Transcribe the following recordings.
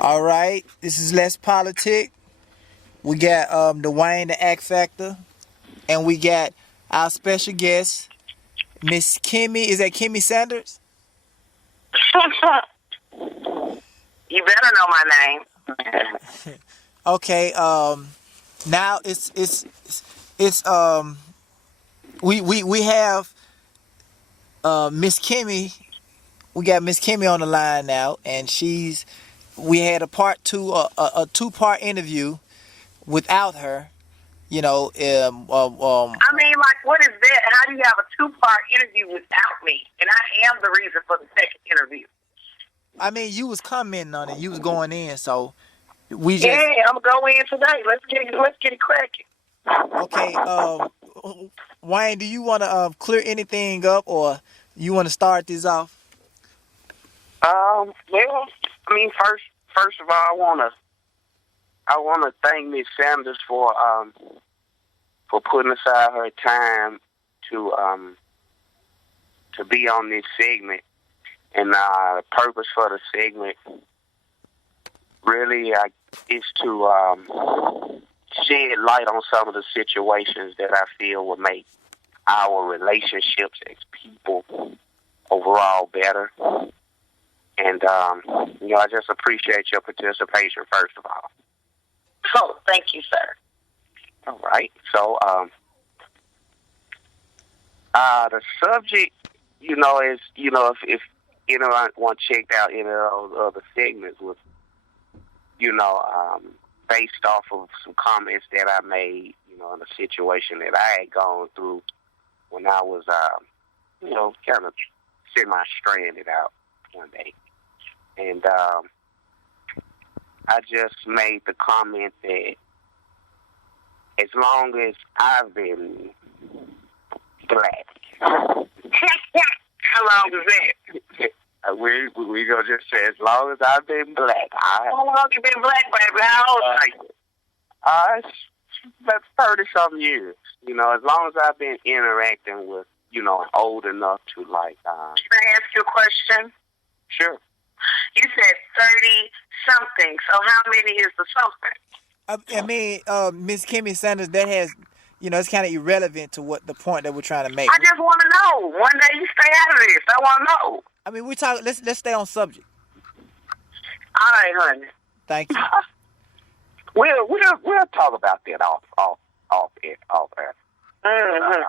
All right, this is Less Politic. We got DWAYNE, the Act Factor, and we got our special guest, Miss Kimmy. Is that Kimmy Sanders? You better know my name. Okay. Now it's we have Miss Kimmy. We got Miss Kimmy on the line now, and we had a part two, a 2-part interview without her. You know, I mean, like, what is that? How do you have a 2-part interview without me? And I am the reason for the second interview. I mean, you was commenting on it. You was going in, so we just. Yeah, I'm gonna go in today. Let's get it cracking. Okay. Wayne, do you want to clear anything up, or you want to start this off? Well, I mean, first of all, I wanna thank Miss Sanders for putting aside her time to be on this segment. And the purpose for the segment really is to shed light on some of the situations that I feel will make our relationships as people overall better. And, I just appreciate your participation, first of all. Oh, thank you, sir. All right. So, the subject, is, if anyone checked out any of those other segments was, based off of some comments that I made, in a situation that I had gone through when I was, kind of semi-stranded out one day. And I just made the comment that as long as I've been black. How long is that? We gonna just say as long as I've been black. How long you been black, baby? How old are you? It's about 30-something years. As long as I've been interacting with, old enough to like. Can I ask you a question? Sure. You said 30-something. So how many is the something? I mean, Miss Kimmy Sanders, that has, it's kind of irrelevant to what the point that we're trying to make. I just want to know. One day you stay out of this. I want to know. I mean, we talk. Let's stay on subject. All right, honey. Thank you. We'll talk about that off air. Mm-hmm.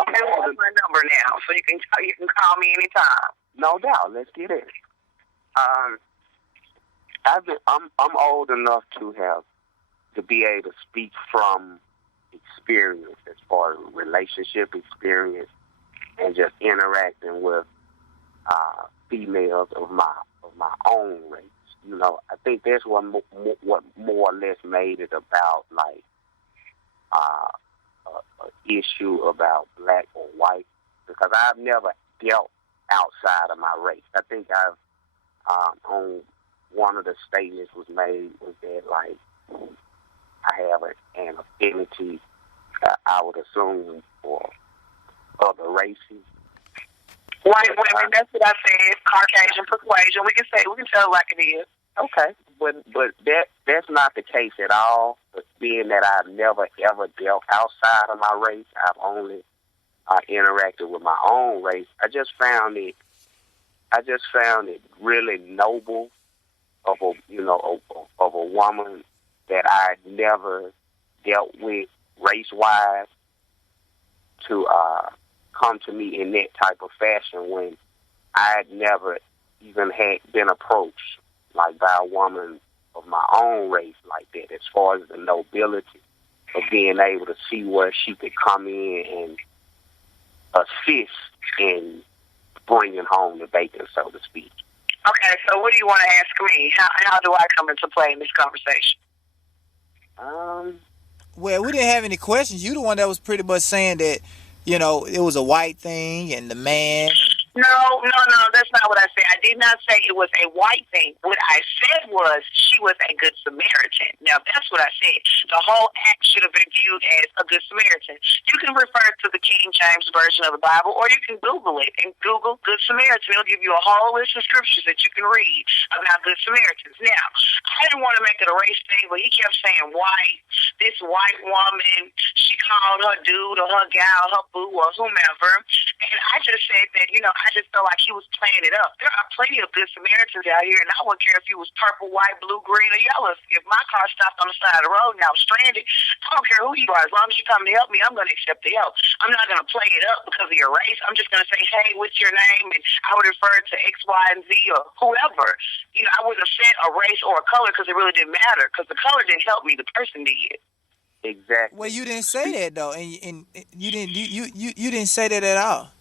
Okay, what's my number now? So you can call me anytime. No doubt. Let's get it. I'm old enough to be able to speak from experience as far as relationship experience and just interacting with females of my own race. I think that's what more or less made it about like an issue about black or white, because I've never dealt outside of my race. I think I've on one of the statements was made was that like I have an affinity, I would assume, for other races. White women, that's what I said. Caucasian, Caucasian. We can tell it like it is. Okay, but that's not the case at all. But being that I've never ever dealt outside of my race, I've only interacted with my own race. I just found it really noble of a woman that I never dealt with race-wise to come to me in that type of fashion when I had never even had been approached like by a woman of my own race like that, as far as the nobility of being able to see where she could come in and assist in bringing home the bacon, so to speak. Okay, so what do you want to ask me? How do I come into play in this conversation? Well, we didn't have any questions. You the one that was pretty much saying that, it was a white thing and the man. No, that's not what I said. I did not say it was a white thing. What I said was she was a good Samaritan. Now, that's what I said. The whole act should have been viewed as a good Samaritan. You can refer to the King James Version of the Bible, or you can Google it and Google Good Samaritan. It'll give you a whole list of scriptures that you can read about Good Samaritans. Now, I didn't want to make it a race thing, but he kept saying white. This white woman, she called her dude or her gal, her boo or whomever. And I just said that, I just felt like he was playing it up. There are plenty of good Samaritans out here, and I wouldn't care if he was purple, white, blue, green, or yellow. If my car stopped on the side of the road and I was stranded, I don't care who you are. As long as you come to help me, I'm going to accept the help. I'm not going to play it up because of your race. I'm just going to say, hey, what's your name? And I would refer to X, Y, and Z or whoever. I wouldn't have said a race or a color because it really didn't matter because the color didn't help me. The person did. Exactly. Well, you didn't say that though, and you didn't say that at all.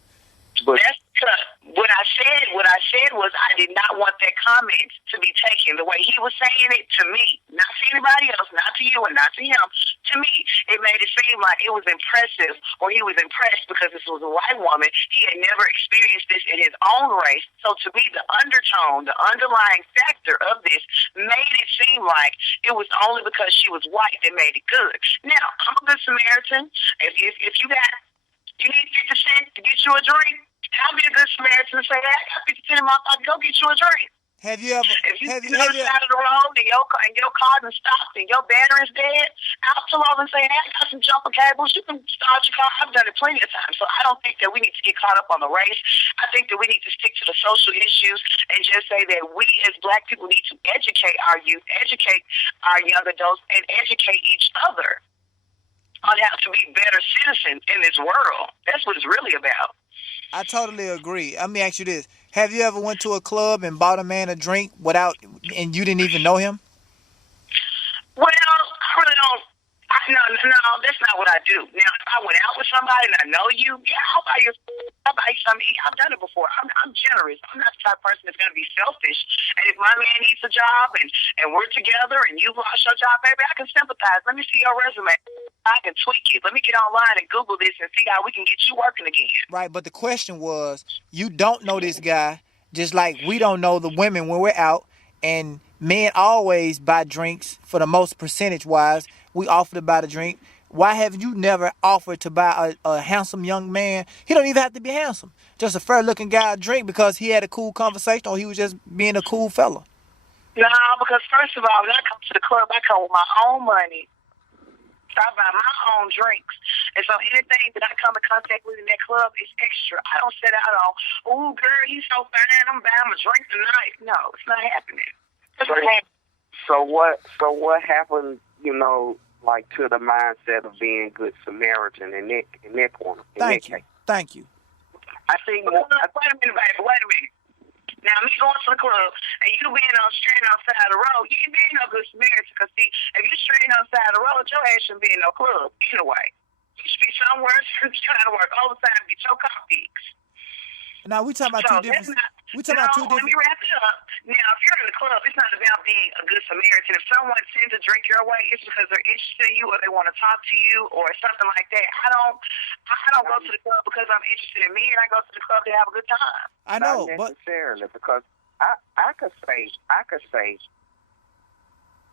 But that's because what I said was I did not want that comment to be taken the way he was saying it to me, not to anybody else, not to you and not to him. To me, it made it seem like it was impressive, or he was impressed because this was a white woman. He had never experienced this in his own race. So to me, the undertone, the underlying factor of this made it seem like it was only because she was white that made it good. Now, I'm a good Samaritan. If you need 50 cents to get you a drink, I'll be a good Samaritan and say, hey, I got 50 cents in my pocket, go get you a drink. Have you ever? If you get on the side of the road and your car done stopped and your battery's dead, I'll pull over and say, hey, I got some jumper cables. You can start your car. I've done it plenty of times. So I don't think that we need to get caught up on the race. I think that we need to stick to the social issues and just say that we as black people need to educate our youth, educate our young adults, and educate each other on how to be better citizens in this world. That's what it's really about. I totally agree. Let me ask you this. Have you ever went to a club and bought a man a drink and you didn't even know him? Well, I really don't. No, that's not what I do. Now, if I went out with somebody and I know you, yeah, I'll buy you something to eat. I've done it before. I'm generous. I'm not the type of person that's going to be selfish. And if my man needs a job and we're together and you've lost your job, baby, I can sympathize. Let me see your resume. I can tweak it. Let me get online and Google this and see how we can get you working again. Right, but the question was, you don't know this guy, just like we don't know the women when we're out, and men always buy drinks for the most percentage-wise. We offer to buy the drink. Why have you never offered to buy a handsome young man? He don't even have to be handsome. Just a fair-looking guy a drink because he had a cool conversation or he was just being a cool fella. No, because first of all, when I come to the club, I come with my own money. So I buy my own drinks. And so anything that I come in contact with in that club is extra. I don't set out on, ooh, girl, he's so fine, I'm buying him a drink tonight. No, it's not happening. So what happened, like to the mindset of being good Samaritan in that corner? Thank you. I think. Wait a minute, baby. Wait a minute. Now, me going to the club and you being straight on the side of the road, you ain't being no good Samaritan. Because, see, if you straight on the side of the road, your ass shouldn't be in no club anyway. You should be somewhere trying to work overtime to get your car fixed. Now, we talking about two different... Let me wrap it up. Now, if you're in the club, it's not about being a good Samaritan. If someone sends a drink your way, it's because they're interested in you or they want to talk to you or something like that. I don't go to the club because I'm interested in me, and I go to the club to have a good time. I know, not necessarily, because I could say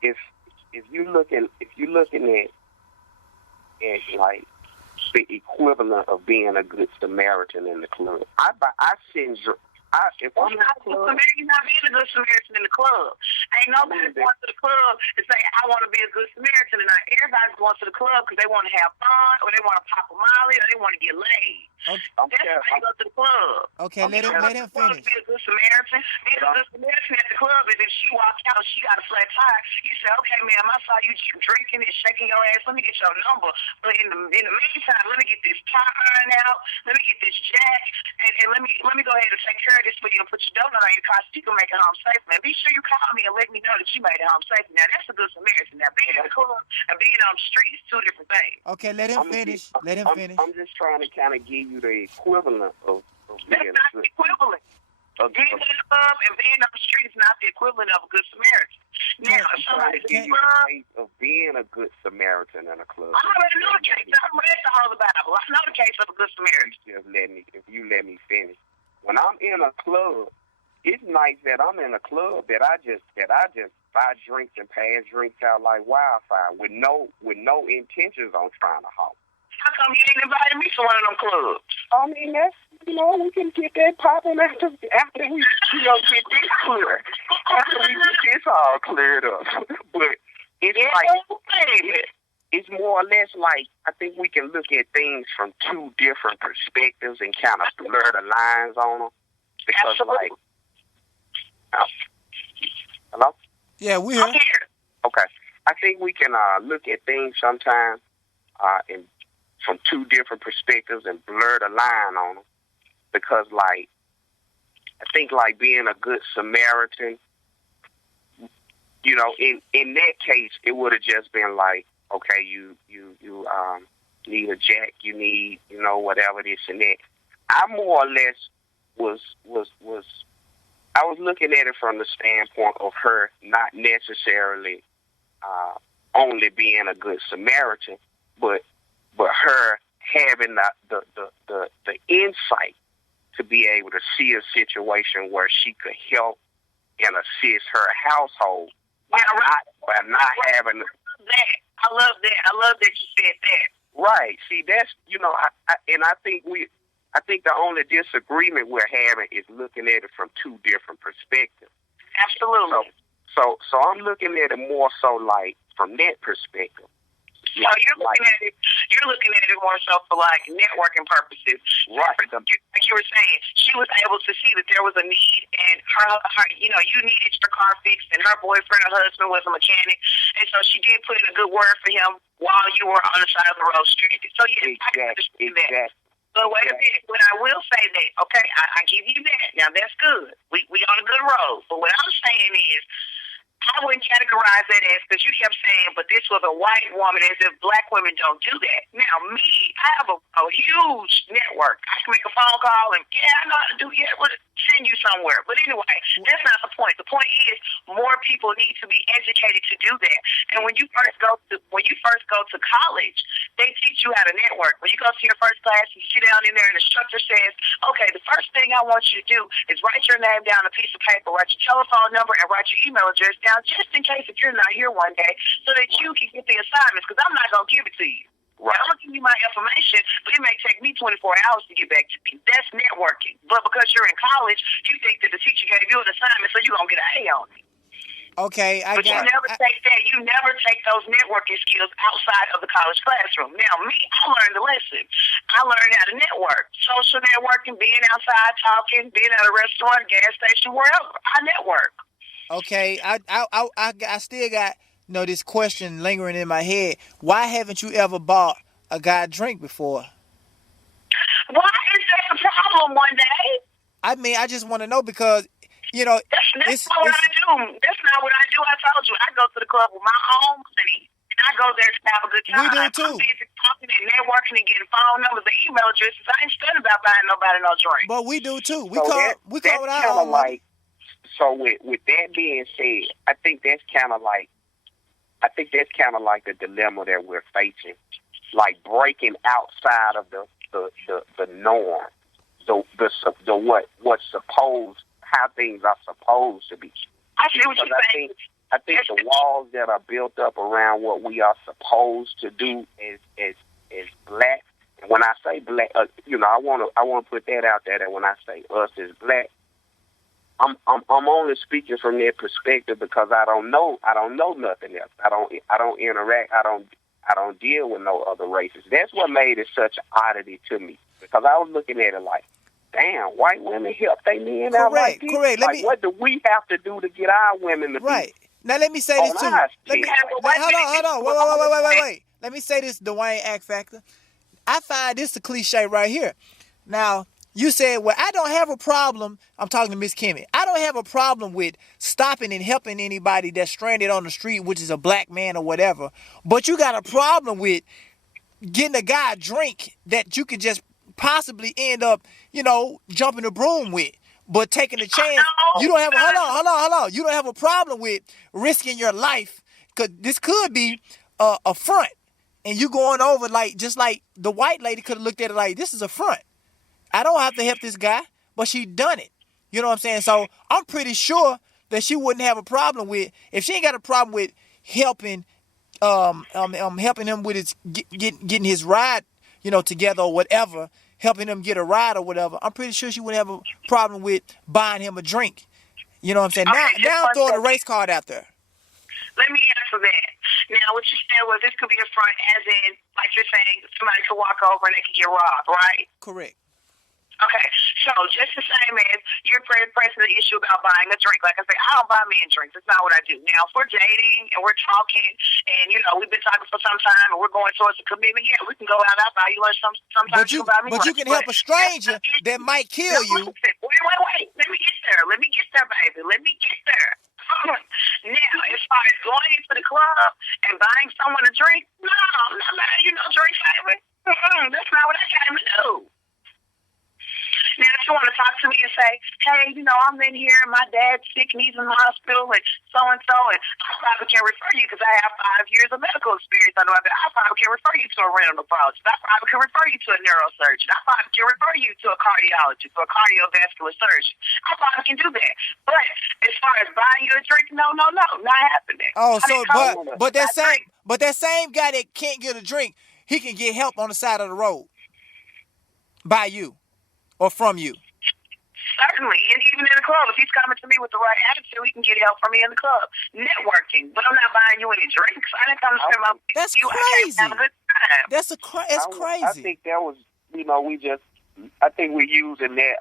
if you're looking at like the equivalent of being a good Samaritan in the club. If I'm in the club, you're not being a good Samaritan in the club. Ain't nobody going to the club to say, I want to be a good Samaritan tonight. Everybody's going to the club because they want to have fun, or they want to pop a molly, or they want to get laid. Okay. That's why they go to the club. Okay, let him finish. Be a good Samaritan. Being a good Samaritan at the club is if she walks out, she got a flat tire. You say, okay, ma'am, I saw you drinking and shaking your ass. Let me get your number. But in the meantime, let me get this tire iron out. Let me get this jack, and let me go ahead and take care of this for you and put your donut on your car so you can make it home safe. Man, be sure you call me and let me know that you made it home safe. Now, that's a good Samaritan. Now, being in the club and being on the street is two different things. Okay, let him finish. I'm just trying to kind of give you the equivalent of being that's not the equivalent. Being in the club and being on the street is not the equivalent of a good Samaritan. Now, if somebody's in the club, of being a good Samaritan in a club. I already know the case. I read the whole Bible. I know the case of a good Samaritan. If you let me finish. when I'm in a club, it's nice that I'm in a club that I just buy drinks and pass drinks out like wildfire with no intentions on trying to haul. How come you didn't invite me to one of them clubs? I mean, that's, we can get that popping after we, get this clear. After we get this all cleared up. But it's it's more or less like, I think we can look at things from two different perspectives and kind of blur the lines on them. Because, Absolutely. Hello? Yeah, we're I'm here. Okay. I think we can look at things sometimes from two different perspectives and blur the line on them. Because, I think, being a good Samaritan, in that case, it would have just been like, okay, you need a jack, you need, whatever this and that. I more or less I was looking at it from the standpoint of her not necessarily only being a good Samaritan, but her having the insight to be able to see a situation where she could help and assist her household by not having that. I love that you said that. Right. See, that's I think the only disagreement we're having is looking at it from two different perspectives. Absolutely. So I'm looking at it more so from that perspective. So you're looking at it more so for networking purposes. Right. Like you were saying, she was able to see that there was a need, and her you needed your car fixed, and her boyfriend or husband was a mechanic, and so she did put in a good word for him while you were on the side of the road stranded. So yes, I can understand that. But wait a minute. But I will say that, okay, I give you that. Now, that's good. We on a good road. But what I'm saying is, I wouldn't categorize that as, because you kept saying, but this was a white woman, as if black women don't do that. Now, me, I have a huge network. I can make a phone call and, I know how to do it. We'll send you somewhere. But anyway, that's not the point. The point is, more people need to be educated to do that. And when you first go to college, they teach you how to network. When you go to your first class, you sit down in there, and the instructor says, okay, the first thing I want you to do is write your name down on a piece of paper, write your telephone number, and write your email address down, just in case if you're not here one day, so that you can get the assignments, because I'm not going to give it to you. Right. I'm going to give you my information, but it may take me 24 hours to get back to you. That's networking. But because you're in college, you think that the teacher gave you an assignment, so you're going to get an A on it. Okay, you never take that. You never take those networking skills outside of the college classroom. Now, me, I learned the lesson. I learned how to network. Social networking, being outside talking, being at a restaurant, gas station, wherever. I network. Okay, I still got this question lingering in my head. Why haven't you ever bought a guy a drink before? Why is that the problem one day? I mean, I just want to know because that's not what I do. That's not what I do. I told you, I go to the club with my own money. And I go there to have a good time. We do too. I'm busy talking and networking and getting phone numbers and email addresses. I ain't studying about buying nobody no drink. But we do too. We so come with our own money. So with that being said, I think that's kind of like the dilemma that we're facing, like breaking outside of the norm, what's supposed, how things are supposed to be. I see what you're saying. I think the walls that are built up around what we are supposed to do as black, and when I say black, I want to put that out there. That when I say us as black, I'm only speaking from their perspective because I don't know nothing else. I don't interact. I don't deal with no other races. That's what made it such an oddity to me, because I was looking at it like, damn, white women help their men out like this. Correct. What do we have to do to get our women to be? Now let me say this too. Hold on. Wait. Let me say this, DWAYNE Act Factor. I find this a cliche right here. Now, you said, well, I don't have a problem. I'm talking to Miss Kimmy. I don't have a problem with stopping and helping anybody that's stranded on the street, which is a black man or whatever. But you got a problem with getting a guy a drink that you could just possibly end up, jumping the broom with. But taking a chance, you don't have hold on. You don't have a problem with risking your life, because this could be a front, and you going over just like the white lady could have looked at it like, this is a front. I don't have to help this guy, but she done it. You know what I'm saying? So I'm pretty sure that she wouldn't have a problem with, if she ain't got a problem with helping helping him with his getting his ride, together or whatever, helping him get a ride or whatever. I'm pretty sure she wouldn't have a problem with buying him a drink. You know what I'm saying? Okay, Now I'm throwing a race card out there. Let me answer that. Now, what you said was this could be a front, as in, like you're saying, somebody could walk over and they could get robbed, right? Correct. Okay, so just the same as you're pressing the issue about buying a drink. Like I said, I don't buy men drinks. That's not what I do. Now, if we're dating and we're talking and, we've been talking for some time and we're going towards a commitment, yeah, we can go out. I'll buy you lunch. Sometimes you can buy me lunch. But you can help a stranger that might kill you. Wait. Let me get there, baby. Let me get there. Now, as far as going into the club and buying someone a drink, no, I'm not buying you no drink, baby. That's not what I came to do. Now, if you want to talk to me and say, hey, I'm in here, my dad's sick and he's in the hospital and so-and-so, and I probably can refer you because I have 5 years of medical experience. I probably can refer you to a renal nephrologist. I probably can refer you to a neurosurgeon. I probably can refer you to a cardiologist or a cardiovascular surgeon. I probably can do that. But as far as buying you a drink, no, not happening. Oh, but that same guy that can't get a drink, he can get help on the side of the road by you. Or from you? Certainly. And even in the club, if he's coming to me with the right attitude, he can get help from me in the club. Networking. But I'm not buying you any drinks. I didn't come to spend my money. That's crazy. I have a good time. That's crazy. I think that was, I think we're using that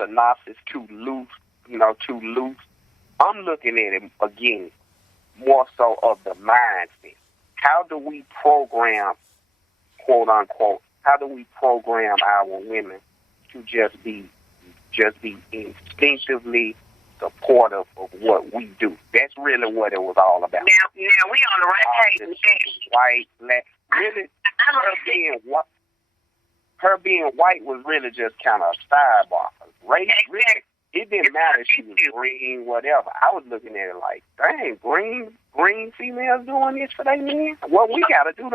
synopsis too loose, too loose. I'm looking at it, again, more so of the mindset. How do we program, quote unquote, how do we program our women to just be instinctively supportive of what we do? That's really what it was all about. Now we on the right page. White, black, really, her being white was really just kind of a sidebar. Race, really, it didn't matter if she was green, whatever. I was looking at it like, dang, green females doing this for their men? Well, we got to do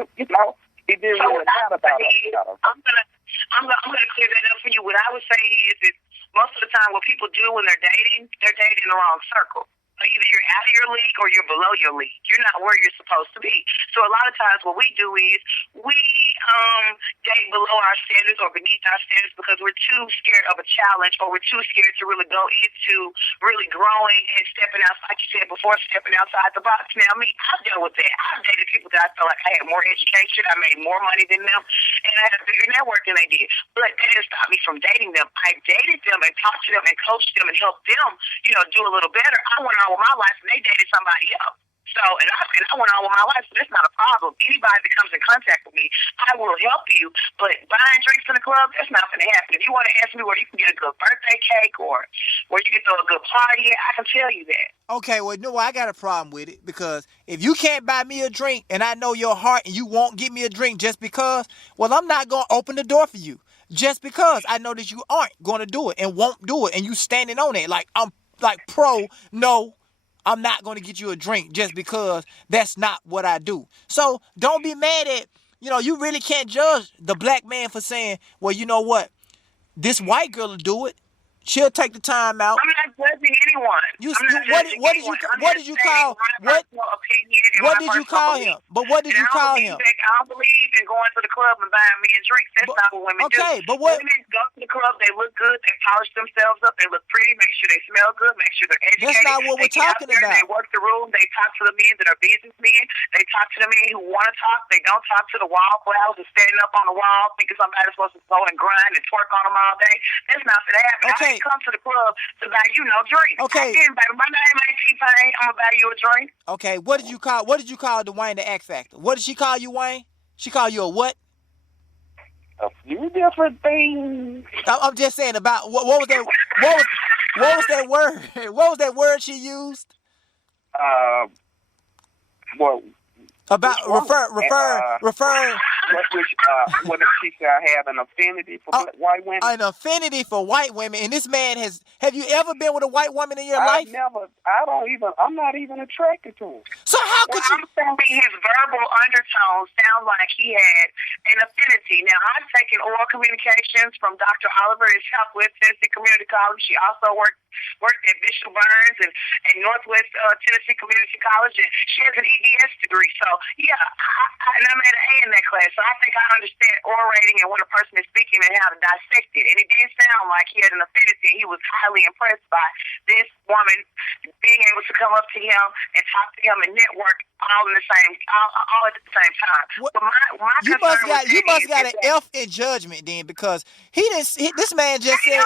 it didn't really matter about us. I'm gonna clear that up for you. What I would say is most of the time what people do when they're dating in the wrong circle. Either you're out of your league or you're below your league. You're not where you're supposed to be. So a lot of times what we do is we date below our standards or beneath our standards because we're too scared of a challenge or we're too scared to really go into really growing and stepping out, like you said before, stepping outside the box. Now, me, I've dealt with that. I've dated people that I felt like I had more education, I made more money than them, and I had a bigger network than they did. But that didn't stop me from dating them. I dated them and talked to them and coached them and helped them, do a little better. I went on with my life and they dated somebody else. So, and I went on with my life, so that's not a problem. Anybody that comes in contact with me, I will help you. But buying drinks in the club, that's not going to happen. If you want to ask me where you can get a good birthday cake or where you can throw a good party, I can tell you that. Okay, well, I got a problem with it because if you can't buy me a drink and I know your heart and you won't give me a drink just because, well, I'm not going to open the door for you. Just because I know that you aren't going to do it and won't do it and you standing on it like I'm like no. I'm not going to get you a drink just because that's not what I do. So don't be mad at, you really can't judge the black man for saying, well, you know what? This white girl will do it. She'll take the time out. I'm not judging anyone. What did you call him? But what did you call him? I don't believe in going to the club and buying men drinks. That's not what women do. Okay, but what? Women go to the club, they look good, they polish themselves up, they look pretty, make sure they smell good, make sure they're educated. That's not what we're talking about. They work the room, they talk to the men that are businessmen, they talk to the men who want to talk, they don't talk to the wall clouds and standing up on the wall thinking somebody's supposed to go and grind and twerk on them all day. That's not going to happen. Okay. I didn't come to the club to buy you no drink. Okay. Again, baby, my name ain't T-Pain. I'm gonna buy you a drink. Okay, what did you call DWAYNE the Act Factor? What did she call you, Wayne? She called you a what? A few different things. I'm just saying about what was that? What was that word? What was that word she used? Well, about refer What if she said I have an affinity for white women? An affinity for white women, and this man has. Have you ever been with a white woman in your life? I'm not even attracted to him. So how could you? I'm saying his verbal undertones sound like he had an affinity. Now, I've taken oral communications from Dr. Oliver, his help with Tennessee Community College. She also worked at Bishop Burns and Northwest Tennessee Community College, and she has an EDS degree. So, yeah, and I'm at an A in that class. So I think I understand orating and when a person is speaking and how to dissect it. And it did sound like he had an affinity. He was highly impressed by this woman being able to come up to him and talk to him and network all at the same time. But my you must got an F in judgment then, because this man just said.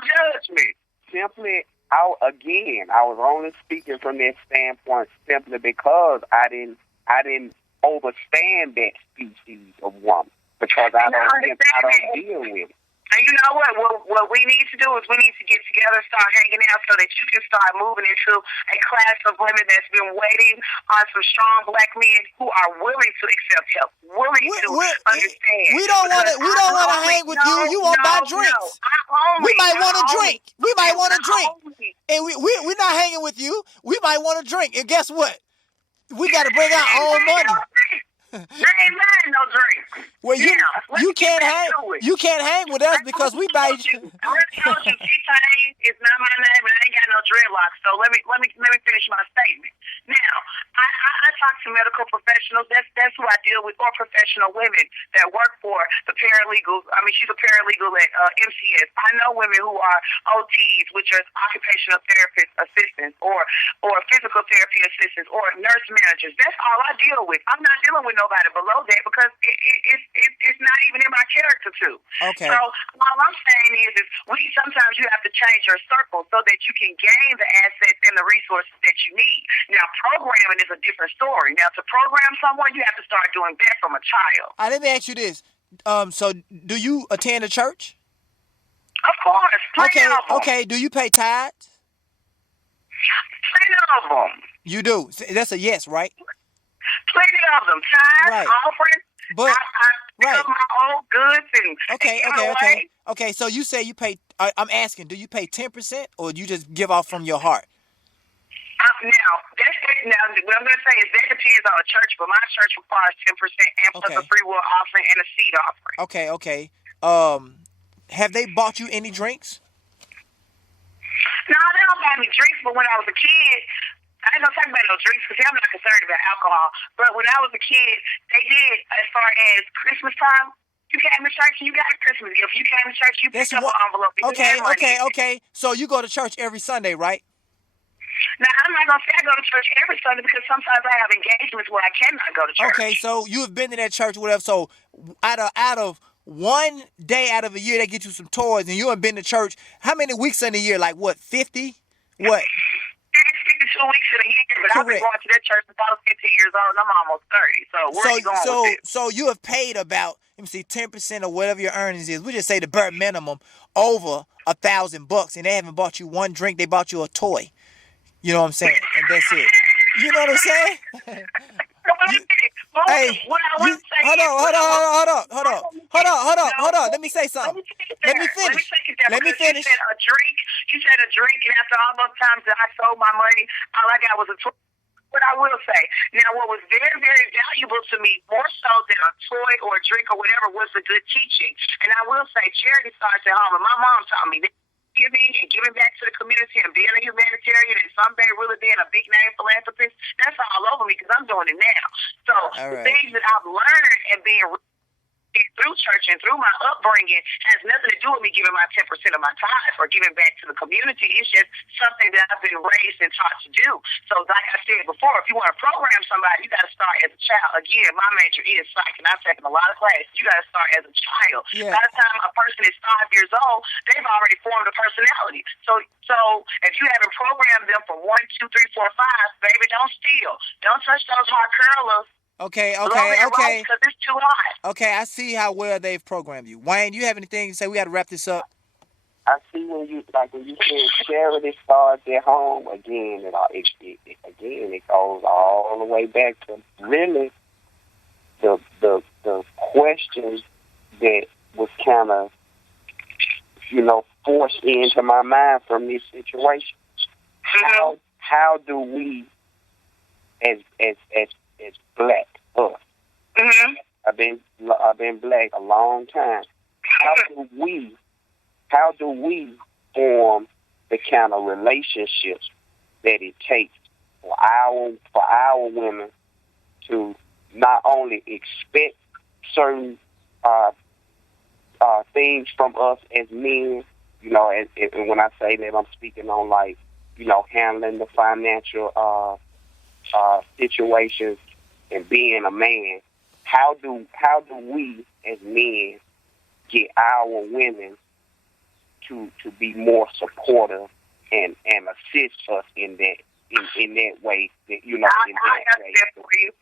Judgment. Simply, I was only speaking from that standpoint simply because I didn't understand that species of woman, because I don't deal with it. And you know what? What we need to do is we need to get together, start hanging out, so that you can start moving into a class of women that's been waiting on some strong black men who are willing to accept help, willing to understand. We don't want to hang with you. You want to buy drinks. We might want to drink. And we're not hanging with you. We might want to drink. And guess what? We got to bring our own money. There ain't buying no drink. Well, you can't hang. You can't hang with us because we buy. T-Pain is not my name, and I ain't got no dreadlocks. So let me finish my statement. Now, I talk to medical professionals. That's who I deal with, or professional women that work for the paralegals. I mean, she's a paralegal at MCS. I know women who are OTs, which are occupational therapist assistants, or physical therapy assistants, or nurse managers. That's all I deal with. I'm not dealing with nobody below that because it's not even in my character to. Okay. So all I'm saying is sometimes you have to change your circle so that you can gain the assets and the resources that you need. Now, programming is a different story. Now, to program someone, you have to start doing that from a child. Let me ask you this. So do you attend a church? Of course. Okay. Do you pay tithes? Plenty of them. You do. That's a yes, right? Plenty of them. Tithes, offerings. But I pick up my old goods and Okay. So you say you pay. I'm asking, do you pay 10% or do you just give off from your heart? Now, what I'm going to say is that depends on the church, but my church requires 10% and plus a free will offering and a seed offering. Okay. Have they bought you any drinks? No, they don't buy me drinks, but when I was a kid, I ain't gonna talk about no drinks because I'm not concerned about alcohol. But when I was a kid, they did, as far as Christmas time, you came to church and you got a Christmas gift. You came to church, you picked up an envelope. Okay. So you go to church every Sunday, right? Now, I'm not going to say I go to church every Sunday because sometimes I have engagements where I cannot go to church. Okay, so you have been to that church, whatever. So out of one day out of a year, they get you some toys, and you have been to church. How many weeks in a year? Like what, 50? What? It's 52 weeks in a year, but I've been going to that church since I was 15 years old, and I'm almost 30. So where are you going with this? So you have paid about, 10% or whatever your earnings is. We just say the bare minimum over $1,000, and they haven't bought you one drink. They bought you a toy. You know what I'm saying? And that's it. You know what I'm saying? Hold on. Let me say something. Let me finish. You said a drink, and after all those times that I sold my money, all I got was a toy. What I will say, now what was very, very valuable to me, more so than a toy or a drink or whatever, was the good teaching. And I will say, charity starts at home. And my mom taught me that giving and giving back to the community and being a humanitarian and someday really being a big name philanthropist, that's all over me because I'm doing it now. So the things that I've learned and being through church and through my upbringing has nothing to do with me giving my 10% of my tithe or giving back to the community. It's just something that I've been raised and taught to do. So like I said before, if you want to program somebody, you got to start as a child. Again, my major is psych, and I've taken a lot of classes. You got to start as a child. Yeah. By the time a person is 5 years old, they've already formed a personality. So if you haven't programmed them from 1, 2, 3, 4, 5, baby, don't steal. Don't touch those hard curlers. Okay. Because it's too hot. Okay, I see how well they've programmed you. Wayne, you have anything to say? We got to wrap this up. I see when you said charity starts at home. Again, it goes all the way back to really the question that was kind of, forced into my mind from this situation. How do we, as black, us, I've been black a long time. How do we form the kind of relationships that it takes for our women to not only expect certain things from us as men, and when I say that, I'm speaking on handling the financial situations and being a man. How do we as men get our women to be more supportive and assist us in that way? I'll answer that for you.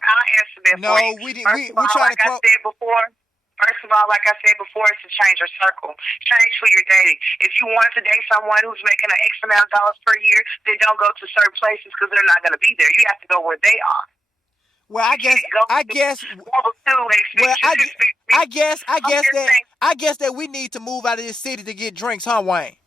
First of all, like I said before, it's to change your circle. Change who you're dating. If you want to date someone who's making an X amount of dollars per year, then don't go to certain places because they're not going to be there. You have to go where they are. Well, I guess that we need to move out of this city to get drinks, huh, Wayne?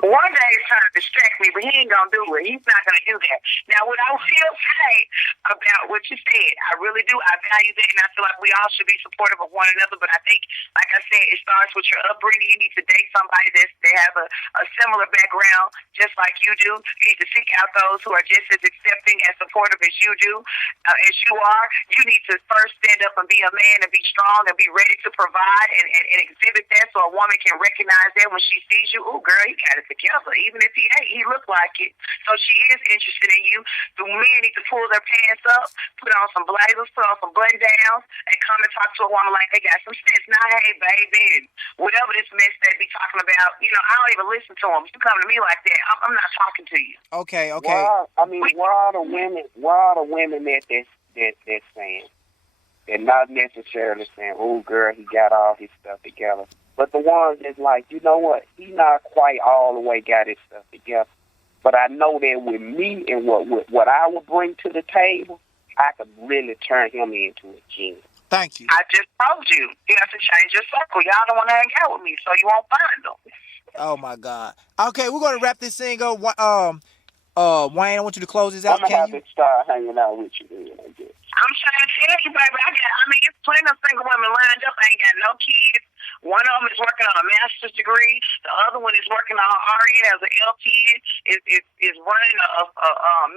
One day he's trying to distract me, but he ain't gonna do it. He's not gonna do that. Now, what I will say about what you said, I really do. I value that, and I feel like we all should be supportive of one another. But I think, like I said, it starts with your upbringing. You need to date somebody they have a similar background, just like you do. You need to seek out those who are just as accepting and supportive as you do, as you are. You need to first stand up and be a man and be strong and be ready to provide and exhibit that, so a woman can recognize that when she sees you. Oh, girl, you got it together. Even if he ain't, he look like it. So she is interested in you. The men need to pull their pants up, put on some blazers, put on some button downs, and come and talk to a woman like they got some sense. Not, hey, baby, and whatever this mess they be talking about. I don't even listen to them. You come to me like that, I'm not talking to you. Okay. Why are the women that's saying? They're not necessarily saying, oh, girl, he got all his stuff together. But the ones that's like, you know what, he not quite all the way got his stuff together. But I know that with me and what I would bring to the table, I could really turn him into a king. Thank you. I just told you. You have to change your circle. Y'all don't want to hang out with me, so you won't find them. Oh, my God. Okay, we're going to wrap this thing up. Wayne, I want you to close this out. I'm going to have to start hanging out with you then, I guess. I'm trying to tell you, baby. It's plenty of single women lined up. I ain't got no kids. One of them is working on a master's degree. The other one is working on an RN as an LPN. Is running a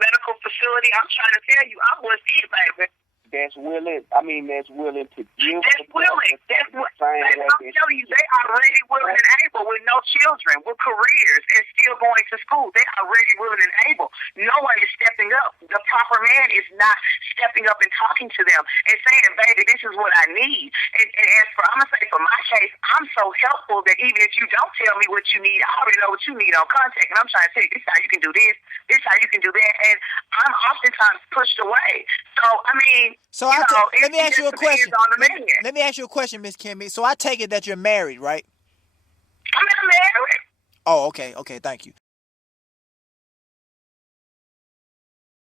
medical facility. I'm trying to tell you, I was it, baby. That's willing to give. That's willing. I'm telling you, they are ready, willing, and able with no children, with careers, and still going to school. They are ready, willing, and able. No one is stepping up. The proper man is not stepping up and talking to them and saying, baby, this is what I need. And as for, I'm going to say for my case, I'm so helpful that even if you don't tell me what you need, I already know what you need on contact. And I'm trying to tell you, this is how you can do this. This is how you can do that. And I'm oftentimes pushed away. So, let me ask you a question. Let me ask you a question, Miss Kimmy. So I take it that you're married, right? I'm not married. Oh, okay. Thank you.